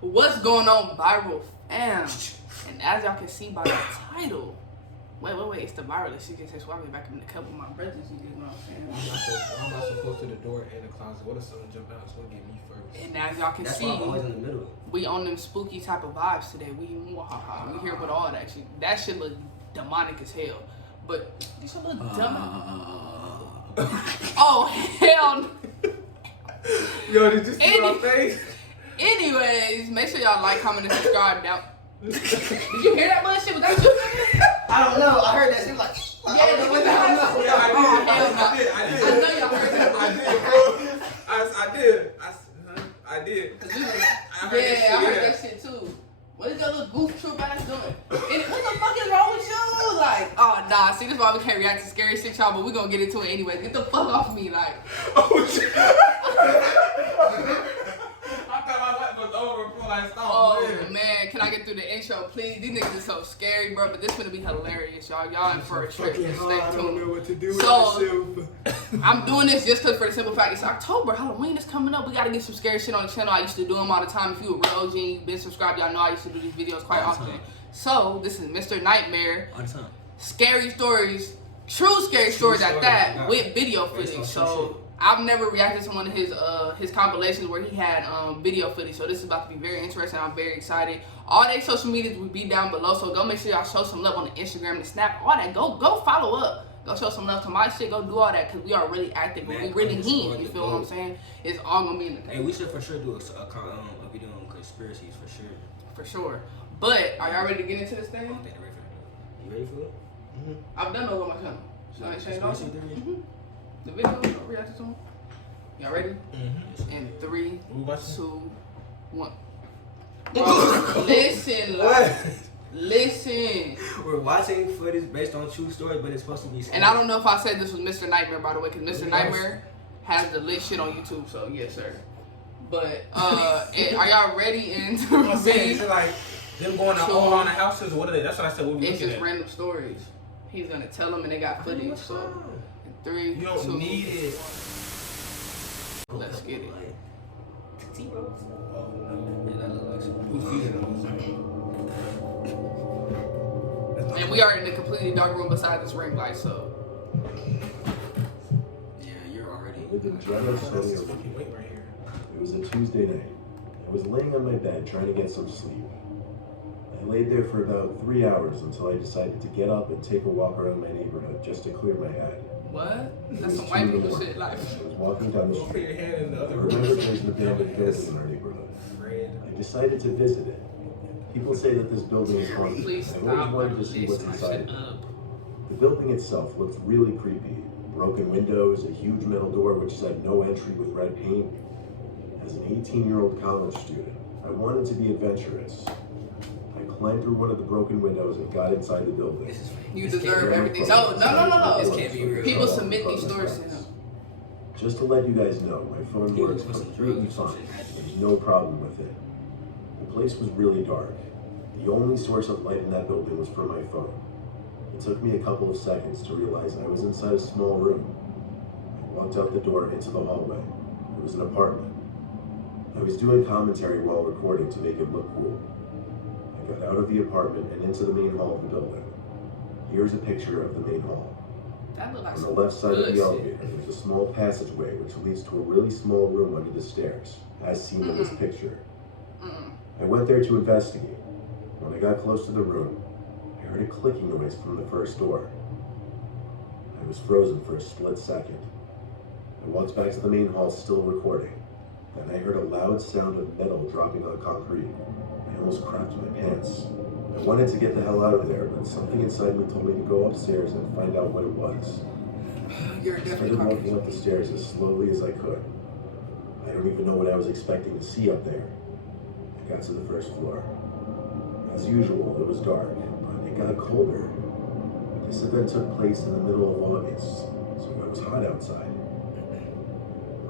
What's going on, viral fam? And as y'all can see by the title, wait, it's the viralist. You can say swap me back in the cup with my brothers. You get what I'm saying? I'm not so close to the door and the closet. What if someone jump out? It's gonna get me first. And as y'all can That's see, why I'm always in the middle. we on them spooky type of vibes today. We here with all that shit. That shit look demonic as hell. But this shit look oh hell no. Yo, did you see my face? Anyways, make sure y'all like, comment, and subscribe. Now, did you hear that bullshit? Was that you? I don't know. I heard that shit like Yeah, I know y'all heard that. I did. I heard that shit too. What is your little goof troop ass doing? And what the fuck is wrong with you? Like, oh nah, see, this is why we can't react to scary shit, y'all, but we gonna get into it anyway. Get the fuck off me, like. Oh shit. I thought my light was over before I stopped. Oh man, can I get through the intro, please? These niggas is so scary, bro, but this gonna be hilarious, y'all. Y'all in for a trip. Stay tuned. I don't know what to do with So, myself. I'm doing this just because for the simple fact it's October. Halloween is coming up. We got to get some scary shit on the channel. I used to do them all the time. If you a real OG and you've been subscribed, y'all know I used to do these videos quite often. So, this is Mr.Nightmare. all the time. Scary stories, true scary stories at that, with video footage. So, I've never reacted to one of his compilations where he had video footage. So, this is about to be very interesting. I'm very excited. All their social medias will be down below. So, go make sure y'all show some love on the Instagram, the Snap, all that. Go follow up. Go show some love to my shit. Go do all that because we are really active. Man, we really heat. You feel what I'm saying? It's all gonna be in the Hey, we should for sure do a video on conspiracies for sure. For sure. But are y'all ready to get into this thing? I think they're ready for it. You ready for it? I've done those on my channel. So I ain't changed all Conspiracy theory? the video. Reaction to them. Y'all ready? In 3, We watching? 2, 1. Listen, listen. We're watching footage based on true stories, but it's supposed to be scary. And I don't know if I said this was Mr. Nightmare, by the way, because Mr. Nightmare has the lit shit on YouTube, so yes, sir. But, are y'all ready in 3, Is it like them going to all on the houses or what are they? That's what I said. What we It's looking just at? random stories. He's going to tell them and they got footage, so in 3, You don't 2, need it. let's get it. Yeah, that look like some. Who's feeding them? And we are in a completely dark room beside this ring light, so. Yeah, you're already. With the dread of That's Sunday, fucking wait right here. it was a Tuesday night. I was laying on my bed trying to get some sleep. I laid there for about 3 hours until I decided to get up and take a walk around my neighborhood just to clear my head. What? It That's was some white 2 in the people morning. shit, like. I was walking down the Don't put street. your hand in the I other remember room. there's an abandoned building in our neighborhood. Red. I decided to visit it. People say that this building is haunted. Please I stop. always wanted to see what's Listen, inside shut it. up. The building itself looked really creepy. Broken windows, a huge metal door which said no entry with red paint. As an 18-year-old college student, I wanted to be adventurous. I climbed through one of the broken windows and got inside the building. You This can't deserve be everything. real. No. This can't be real. People submit these stories to him. Just to let you guys know, my phone He works was with some completely drugs or fine. something. There's no problem with it. The place was really dark. The only source of light in that building was from my phone. It took me a couple of seconds to realize I was inside a small room. I walked out the door into the hallway. It was an apartment. I was doing commentary while recording to make it look cool. I got out of the apartment and into the main hall of the building. Here's a picture of the main hall. That look like On the some left side of good the shit. elevator, there's a small passageway which leads to a really small room under the stairs, as seen in this picture. I went there to investigate. When I got close to the room, I heard a clicking noise from the first door. I was frozen for a split second. I walked back to the main hall, still recording. Then I heard a loud sound of metal dropping on concrete. I almost crapped my pants. I wanted to get the hell out of there, but something inside me told me to go upstairs and find out what it was. You're I definitely started walking Caucasian. up the stairs as slowly as I could. I don't even know what I was expecting to see up there. I got to the first floor. As usual, it was dark, but it got colder. This event took place in the middle of August, so it was hot outside.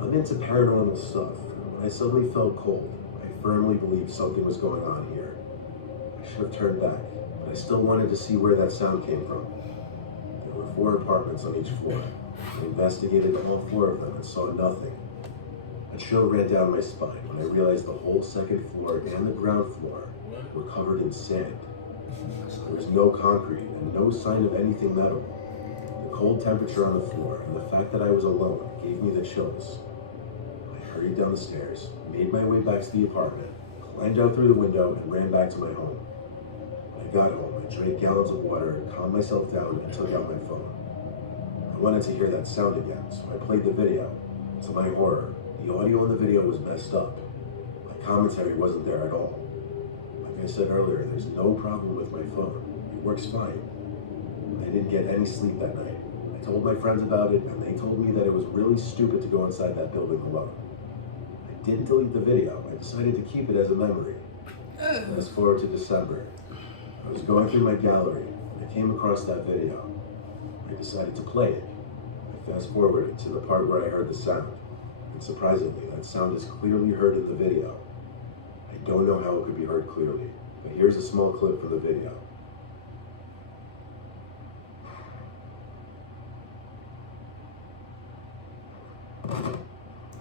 I'm into paranormal stuff. When I suddenly felt cold, I firmly believed something was going on here. I should have turned back, but I still wanted to see where that sound came from. There were 4 apartments on each floor. I investigated all 4 of them and saw nothing. A chill ran down my spine when I realized the whole second floor and the ground floor were covered in sand. There was no concrete and no sign of anything metal. The cold temperature on the floor and the fact that I was alone gave me the chills. I hurried down the stairs, made my way back to the apartment, climbed out through the window, and ran back to my home. When I got home, I drank gallons of water, calmed myself down, and took out my phone. I wanted to hear that sound again, so I played the video. To my horror, the audio in the video was messed up. My commentary wasn't there at all. Like I said earlier, there's no problem with my phone. It works fine. I didn't get any sleep that night. I told my friends about it, and they told me that it was really stupid to go inside that building alone. I didn't delete the video. I decided to keep it as a memory. Fast forward to December. I was going through my gallery, and I came across that video. I decided to play it. I fast forwarded to the part where I heard the sound. And surprisingly, that sound is clearly heard in the video. I don't know how it could be heard clearly, but here's a small clip from the video.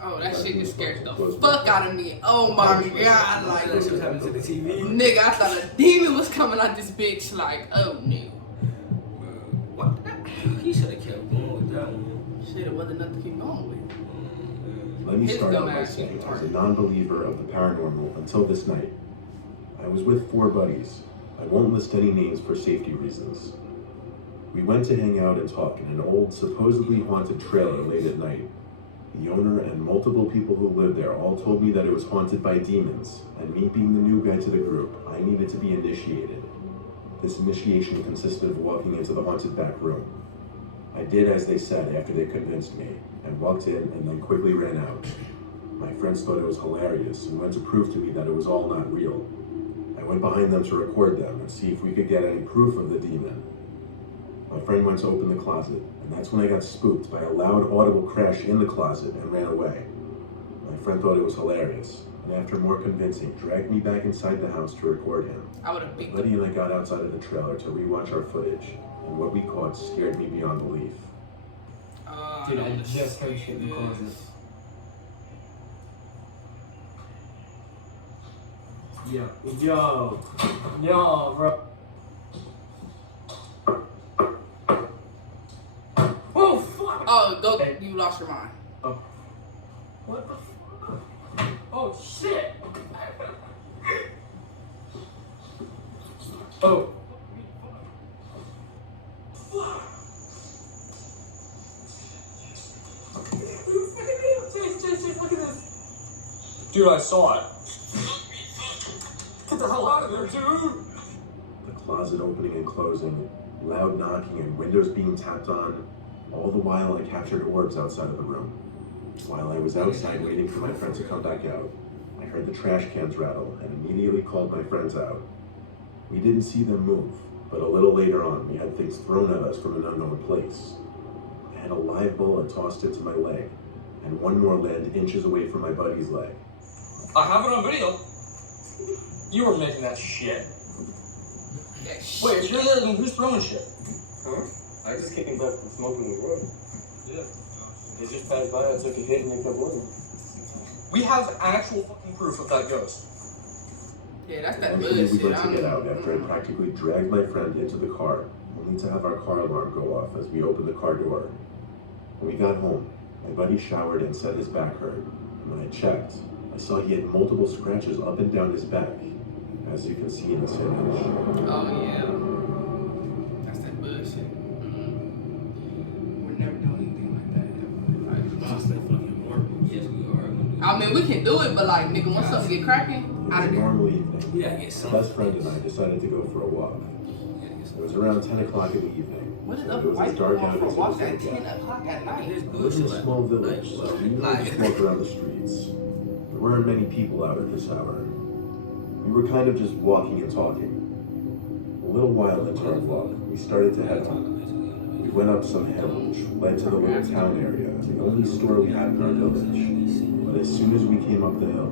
Oh, that shit just scared the fuck out of me. Oh my god, like, That shit was happening to the TV. nigga, I thought a demon was coming out this bitch. Like, oh no. What? He should have kept going with that one. Shit, it wasn't enough to keep going with. Let me His start out dumb by ass saying, is I was a retarded. non-believer of the paranormal until this night. I was with 4 buddies. I won't list any names for safety reasons. We went to hang out and talk in an old, supposedly haunted trailer late at night. The owner and multiple people who lived there all told me that it was haunted by demons, and me being the new guy to the group, I needed to be initiated. This initiation consisted of walking into the haunted back room. I did as they said after they convinced me, and walked in and then quickly ran out. My friends thought it was hilarious and went to prove to me that it was all not real. I went behind them to record them and see if we could get any proof of the demon. My friend went to open the closet, and that's when I got spooked by a loud audible crash in the closet and ran away. My friend thought it was hilarious, and after more convincing, dragged me back inside the house to record him. I would have beat Buddy and I got outside of the trailer to rewatch our footage, and what we caught scared me beyond belief. Dude, I just heard shit in the closet. Yo, bro. Oh, fuck! Oh, go, you lost your mind. What the fuck? Oh, shit! Oh. Look at this. Dude, I saw it. Get the hell out of there, dude! The closet opening and closing, loud knocking and windows being tapped on. All the while I captured orbs outside of the room. While I was outside waiting for my friends to come back out, I heard the trash cans rattle and immediately called my friends out. We didn't see them move, but a little later on we had things thrown at us from an unknown place. I had a live bullet tossed into my leg, and one more landed inches away from my buddy's leg. I have it on video. You were making that shit. Wait, if you're there, then who's throwing shit? Huh? I just came back from smoking the road. Yeah. They just passed by, I took a hit and they kept walking. We have actual fucking proof of that ghost. Yeah, that's that Eventually we bullshit. went to get out after I practically dragged my friend into the car, only to have our car alarm go off as we opened the car door. When we got home, my buddy showered and said his back hurt, and when I checked, I saw he had multiple scratches up and down his back, as you can see in this image. Oh yeah, that's that bullshit. We're never doing anything like that. Just that fucking normal. Yes, we are. I mean, we can do it, but like, nigga, once something get cracking, It out was of a there. normal evening. We gotta get My some. best friend and I decided to go for a walk. It was around 10 o'clock in the evening, What is so up it with was white as people dark going out for a as it walk was at gonna 10 get. o'clock at This night? I live in bullshit. a small village, so we usually just walk around the streets. There weren't many people out at this hour. We were kind of just walking and talking. A little while into our walk, we started to head home. We went up some hill, which led to the little town area, the only store we had in our village. But as soon as we came up the hill,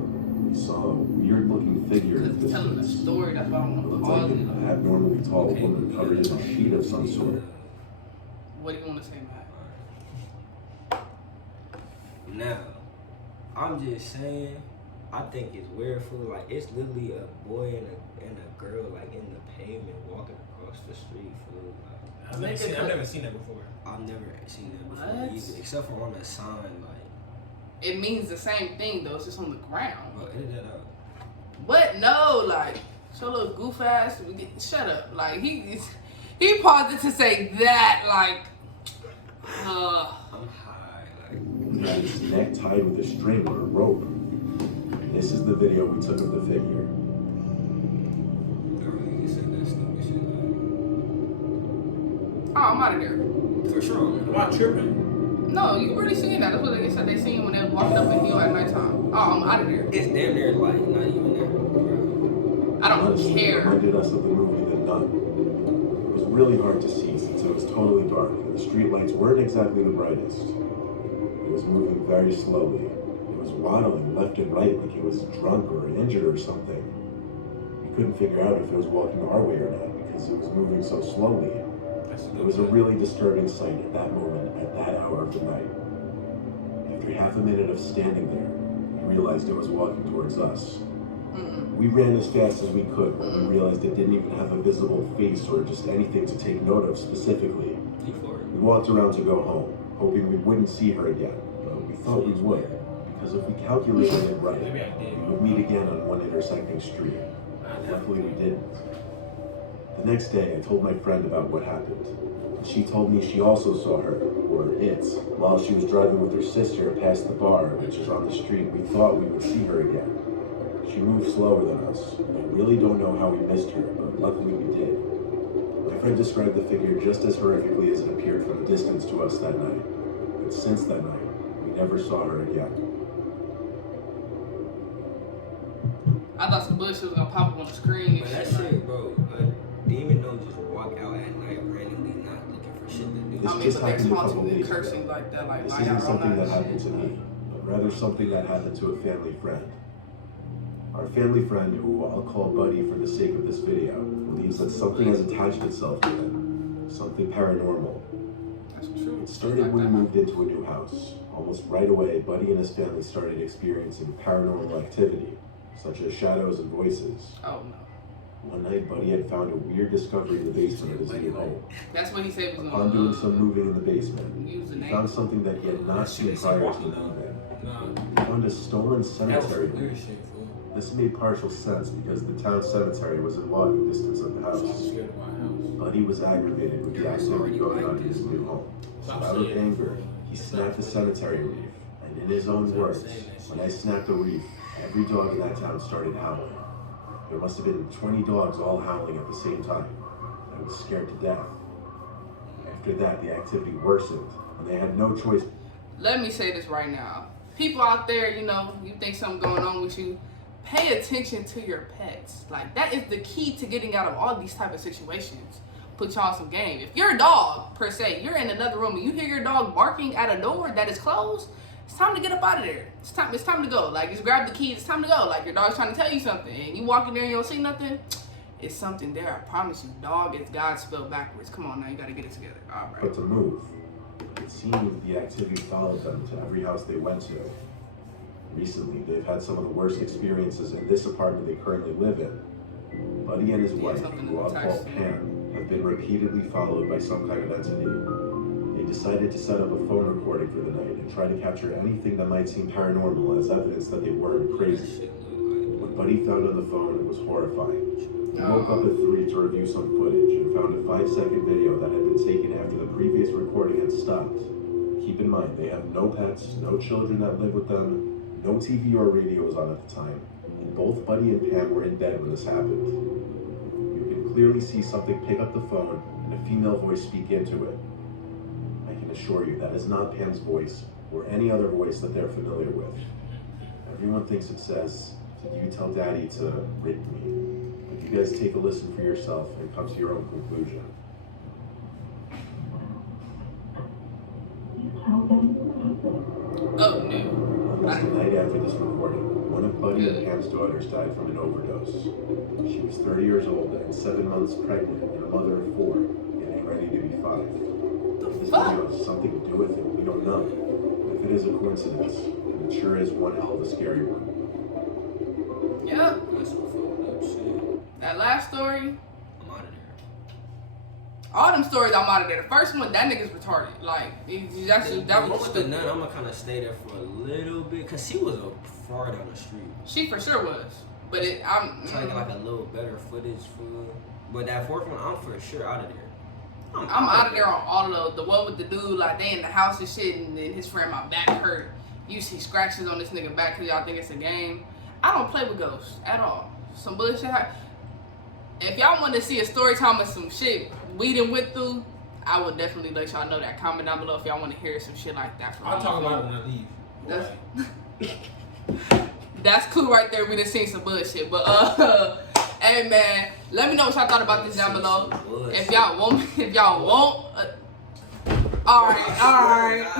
we saw a weird-looking figure in the Because it's telling a distance. story, that's why I It don't want looked to like pause it. an abnormally tall woman covered in a sheet of some sort. What do you want to say, Matt? Now, I'm just saying, I think it's weird, fool. Like, it's literally a boy and a girl, like, in the pavement walking across the street, fool. Like, I've never seen that before. I've never seen that before What? either, except for on a sign, like. It means the same thing though. It's just on the ground. Bro, edit that out. What? No, like, show little goof ass. Shut up. Like, he paused it to say that, like, I'm high, like. He had his neck tied with a string or a rope. This is the video we took of the figure. Girl, you said that stupid shit, like. oh, I'm out of there. For sure. I'm not tripping. No, you already seen that. That's what they said they seen when they was walking up the hill at nighttime. Oh, I'm out of there. It's damn near, like, not even there, bro. I don't Honestly, it care. reminded us of the movie The Nun. It was really hard to see since it was totally dark and the street lights weren't exactly the brightest. It was moving very slowly. It was waddling left and right like it was drunk or injured or something. We couldn't figure out if it was walking our way or not because it was moving so slowly. It was a really disturbing sight at that moment, at that hour of the night. After half a minute of standing there, we realized it was walking towards us. We ran as fast as we could, but we realized it didn't even have a visible face or just anything to take note of specifically. We walked around to go home, hoping we wouldn't see her again, but we thought we would, because if we calculated it right, we would meet again on one intersecting street. Luckily we didn't. The next day, I told my friend about what happened. She told me she also saw her, or it, while she was driving with her sister past the bar, which is on the street. We thought we would see her again. She moved slower than us. I really don't know how we missed her, but luckily we did. My friend described the figure just as horrifically as it appeared from a distance to us that night. But since that night, we never saw her again. I thought some bullshit was gonna pop up on the screen. But that shit, bro, like, demon don't just walk out at night randomly not looking for shit to do. This I mean, just but they happened a couple taunting and days ago. cursing like that, like This lying isn't out something all that night happened to me, but rather something that happened to a family friend. Our family friend, who I'll call Buddy for the sake of this video, believes that something has attached itself to him, something paranormal. That's true. It started when we moved into a new house. Almost right away, Buddy and his family started experiencing paranormal activity, such as shadows and voices. Oh no. One night, Buddy had found a weird discovery in the basement of his new home. That's what he said he was Upon doing some gonna moving in the basement, use the he name. found something that he had not seen prior to the move-in. Nah, He found a stolen that was cemetery. weird shit, fool. This made partial sense because the town cemetery was in walking distance of the I'm house. scared of my house. Buddy was aggravated with the activity going on in his new home. So out of anger, he snapped the cemetery reef. And in his own words, when I snapped the reef, every dog in that town started howling. There must have been 20 dogs all howling at the same time. I was scared to death. After that, the activity worsened, and they had no choice. Let me say this right now. People out there, you know, you think something going on with you, pay attention to your pets. Like, that is the key to getting out of all these type of situations. Put y'all some game. If your dog, per se, you're in another room and you hear your dog barking at a door that is closed, it's time to get up out of there. It's time to go. Like, just grab the keys, it's time to go. Like, your dog's trying to tell you something and you walk in there and you don't see nothing, it's something there. I promise you. Dog is God spelled backwards. Come on now, you gotta get it together. All right. But to move, it seemed that the activity followed them to every house they went to. Recently, they've had some of the worst experiences in this apartment they currently live in. Buddy and his wife, something who I'll attached call to Pam, have been repeatedly followed by some kind of entity. They decided to set up a phone recording for the night and try to capture anything that might seem paranormal as evidence that they weren't crazy. What Buddy found on the phone was horrifying. He woke up at 3 to review some footage and found a 5-second video that had been taken after the previous recording had stopped. Keep in mind, they have no pets, no children that live with them, no TV or radio was on at the time, and both Buddy and Pam were in bed when this happened. You can clearly see something pick up the phone and a female voice speak into it. I can assure you that is not Pam's voice or any other voice that they're familiar with. Everyone thinks it says, "Did you tell Daddy to rape me?" But you guys take a listen for yourself and come to your own conclusion. Oh no. It was the night after this recording. One of Buddy and Pam's daughters died from an overdose. She was 30 years old and 7 months pregnant and a mother of 4, getting ready to be 5. If this video has something to do with it, we don't know. But if it is a coincidence, then It sure is one hell of a scary one. Yep. That's some fucked up shit. That last story, I'm out of there. all them stories I'm out of there. The first one, that nigga's retarded. Like, that What was with the nun, I'm gonna kind of stay there for a little bit, cause she was far down the street. She for sure was. But I'm Trying to get like a little better footage for. But that fourth one, I'm for sure out of there. I'm out of there on all of those. The one with the dude, like, they in the house and shit, and then his friend, my back hurt. You see scratches on this nigga back because y'all think it's a game. I don't play with ghosts at all. Some bullshit. If y'all want to see a story time of some shit we done went through, I will definitely let y'all know that. Comment down below if y'all want to hear some shit like that from me. I'll talk about it when I leave. That's cool right there. We done seen some bullshit. But, hey, man, let me know what y'all thought about this down below. If y'all want, all right.